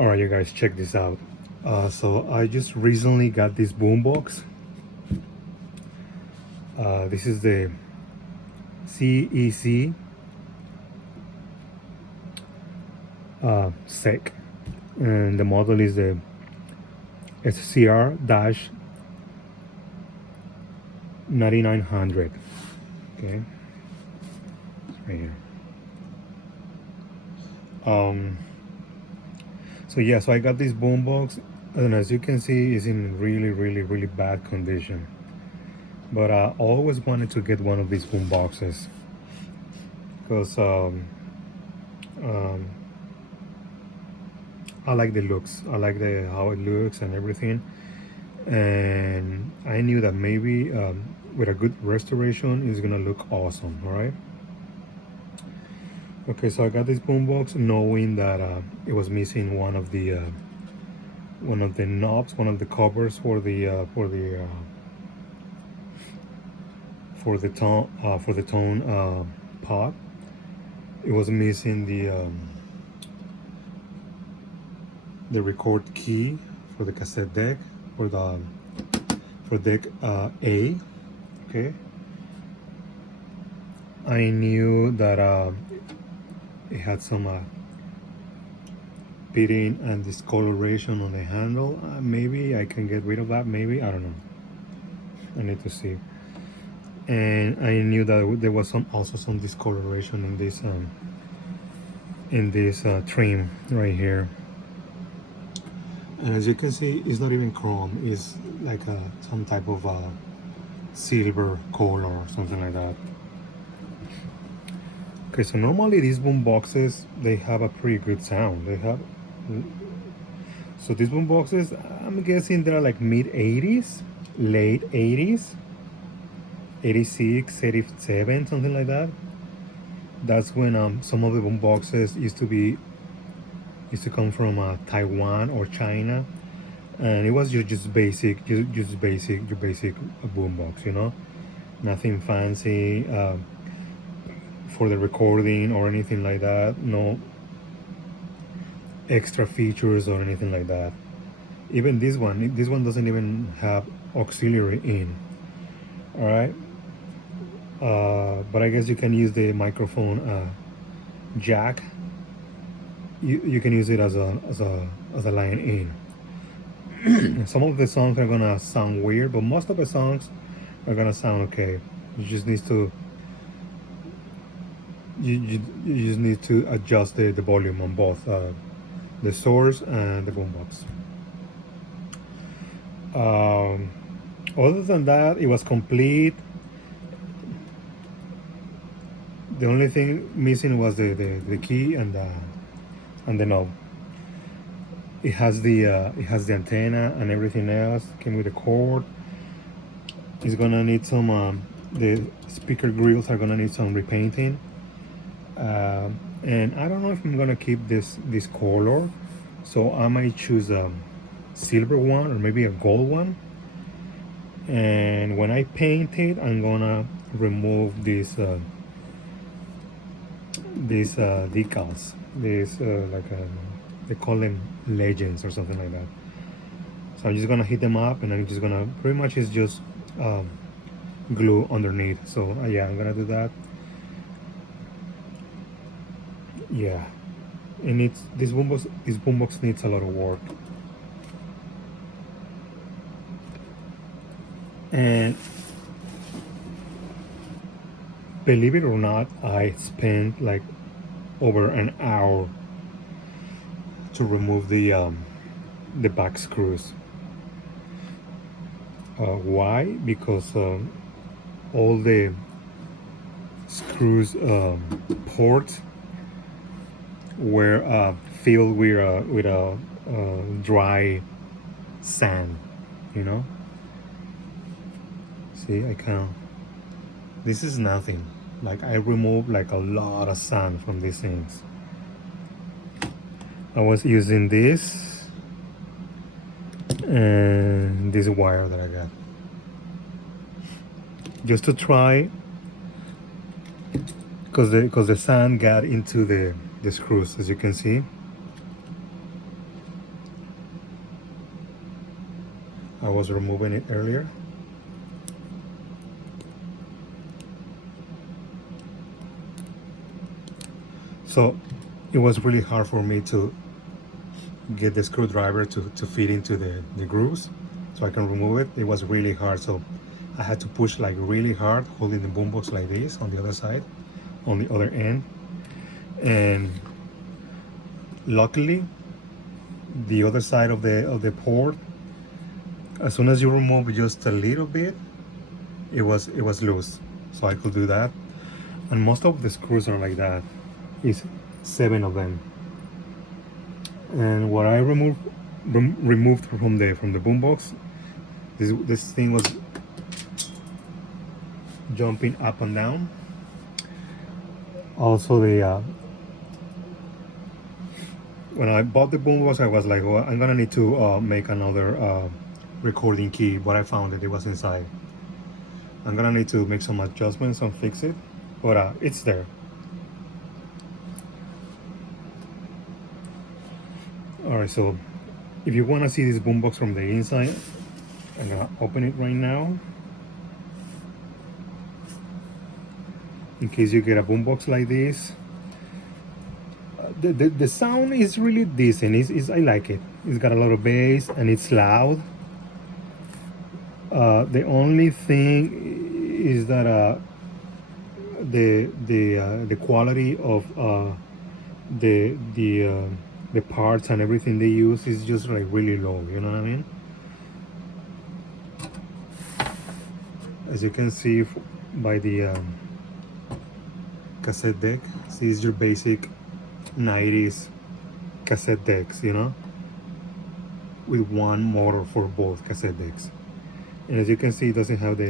All right, you guys, check this out. So I just recently got this boombox. This is the CEC SEC, and the model is the SCR-9900. Okay, it's right here. So yeah, so I got this boombox, and as you can see, it's in really bad condition. But I always wanted to get one of these boom boxes because I like the looks. I like the how it looks and everything. And I knew that maybe with a good restoration, it's gonna look awesome. All right. Okay, so I got this boombox knowing that it was missing one of the knobs, one of the covers for the tone pot. It was missing the record key for the cassette deck for deck A. Okay. I knew that it had some pitting and discoloration on the handle. Maybe I can get rid of that. Maybe, I don't know. I need to see. And I knew that there was also some discoloration in this trim right here. And as you can see, it's not even chrome. It's like some type of silver color or something like that. Okay, so normally these boom boxes, they have a pretty good sound. So these boom boxes, I'm guessing they're like mid 80s, late 80s, 86, 87, something like that. That's when some of the boom boxes used to come from Taiwan or China, and it was just basic, your basic boom box, you know, nothing fancy for the recording or anything like that. No extra features or anything like that. Even this one doesn't even have auxiliary in. All right. But I guess you can use the microphone jack. You can use it as a line in. Some of the songs are gonna sound weird, but most of the songs are gonna sound okay. You just need to adjust the volume on both the source and the boombox. Other than that, it was complete. The only thing missing was the key and the knob. It has the antenna and everything else. Came with a cord. It's gonna need some the speaker grills are gonna need some repainting. And I don't know if I'm gonna keep this color, so I might choose a silver one or maybe a gold one. And when I paint it, I'm gonna remove these decals. They call them legends or something like that. So I'm just gonna heat them up, and I'm just gonna pretty much it's just glue underneath. So yeah, I'm gonna do that. Yeah, and this boombox needs a lot of work. And believe it or not, I spent like over an hour to remove the back screws. Why? Because all the screws ports were filled with a dry sand, you know. See, this is nothing. Like, I removed like a lot of sand from these things. I was using this and this wire that I got just to try, because the sand got into the screws, as you can see. I was removing it earlier. So it was really hard for me to get the screwdriver to fit into the grooves so I can remove it. It was really hard, so I had to push like really hard, holding the boombox like this on the other side, on the other end. And luckily, the other side of the port, as soon as you remove just a little bit, it was loose, so I could do that. And most of the screws are like that. It's 7 of them. And what I removed from the boombox, this thing was jumping up and down. Also, when I bought the boombox, I was like, well, I'm gonna need to make another recording key, but I found it was inside. I'm gonna need to make some adjustments and fix it, but it's there. Alright, so if you want to see this boombox from the inside, I'm gonna open it right now. In case you get a boombox like this, the sound is really decent. I like it. It's got a lot of bass and it's loud. The only thing is that the quality of the parts and everything they use is just like really low. You know what I mean? As you can see by the cassette deck, see, it's your basic 90s cassette decks, you know, with one motor for both cassette decks. And as you can see, it doesn't have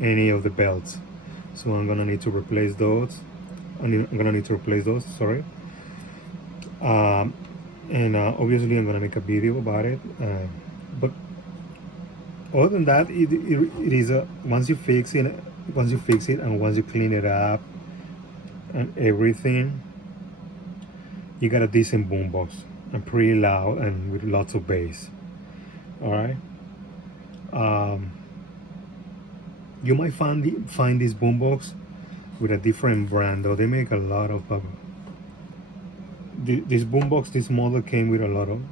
any of the belts, so I'm gonna need to replace those. Sorry. And obviously I'm gonna make a video about it, but other than that, it is once you fix it and once you clean it up and everything, you got a decent boombox and pretty loud and with lots of bass. All right. You might find this boombox with a different brand, though. They make a lot of this boombox. This model came with a lot of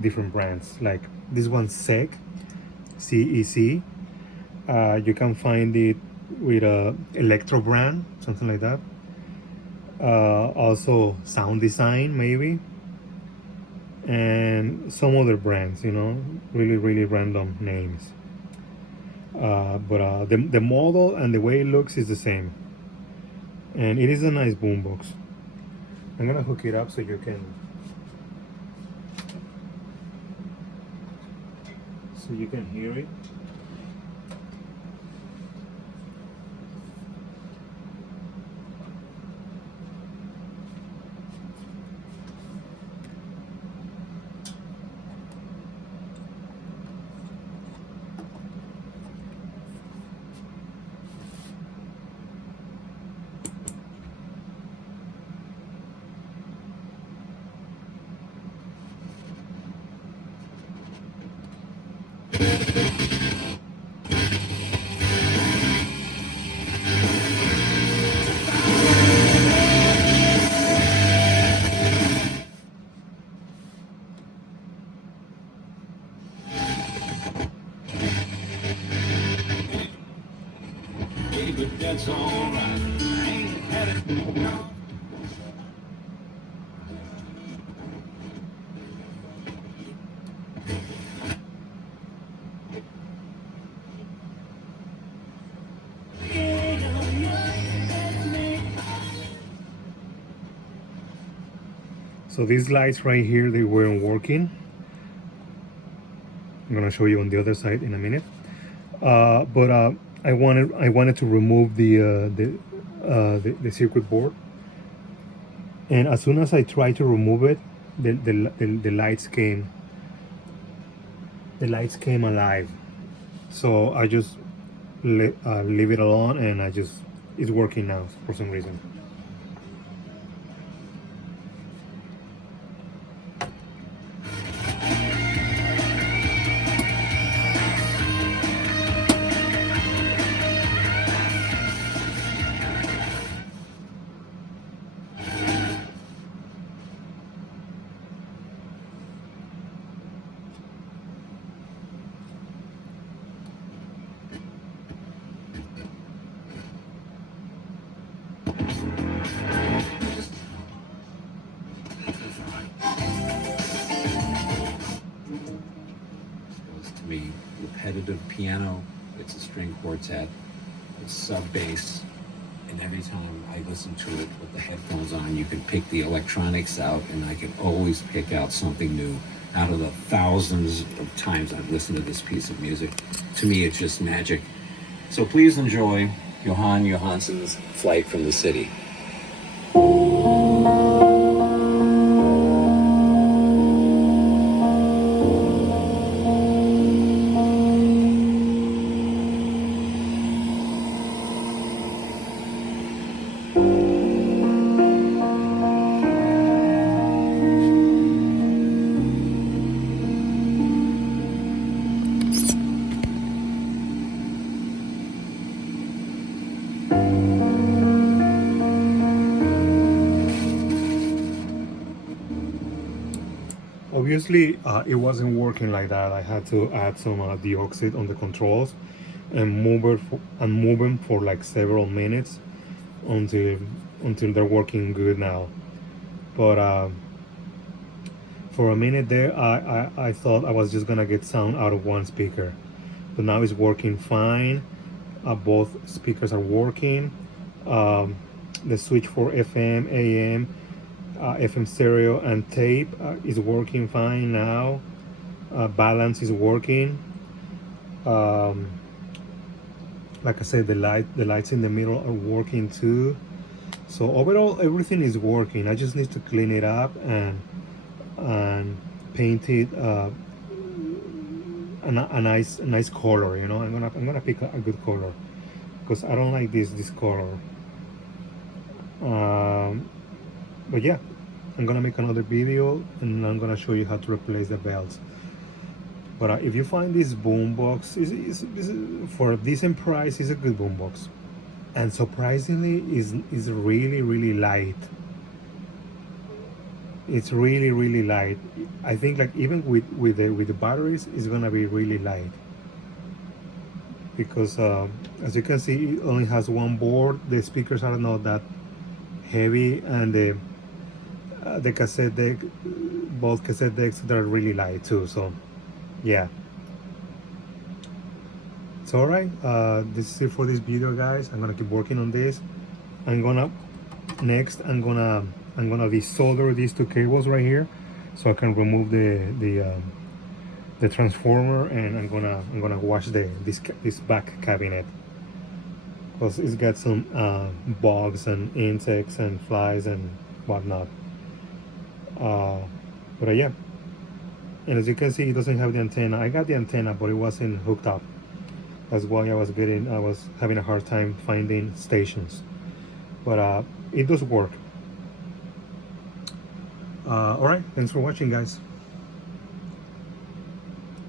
different brands. Like this one, CEC. You can find it with a Electro brand, something like that. Also Sound Design maybe, and some other brands, you know, really random names. But the model and the way it looks is the same, and it is a nice boombox. I'm gonna hook it up so you can hear it. But that's all right. I ain't had it. No. So these lights right here, they weren't working. I'm gonna show you on the other side in a minute. But I wanted to remove the circuit board, and as soon as I tried to remove it, the lights came. The lights came alive. So I just leave it alone, and it's working now for some reason. me repetitive piano, it's a string quartet, it's sub-bass, and every time I listen to it with the headphones on, you can pick the electronics out, and I can always pick out something new out of the thousands of times I've listened to this piece of music. To me, it's just magic. So please enjoy Johan Johansson's Flight from the City. Obviously, it wasn't working like that. I had to add some deoxide on the controls and move them for like several minutes until they're working good now. But for a minute there, I thought I was just gonna get sound out of one speaker, but now it's working fine. Both speakers are working. The switch for FM, AM, FM stereo and tape is working fine now. Balance is working. Like I said, the lights in the middle are working too. So overall, everything is working. I just need to clean it up and paint it a nice color. You know, I'm gonna pick a good color because I don't like this color. But yeah, I'm gonna make another video and I'm gonna show you how to replace the belts. But if you find this boombox, is for a decent price, is a good boombox, and surprisingly is really light. It's really light. I think like even with the batteries, it's gonna be really light because as you can see, it only has one board. The speakers are not that heavy, and the cassette deck, both cassette decks, they're really light too. So yeah, it's all right. This is it for this video, guys. I'm gonna keep working on this. I'm gonna desolder these two cables right here so I can remove the transformer, and I'm gonna wash this back cabinet because it's got some bugs and insects and flies and whatnot. But yeah, and as you can see, it doesn't have the antenna. I got the antenna, but it wasn't hooked up. That's why I was having a hard time finding stations. But it does work. All right, thanks for watching, guys.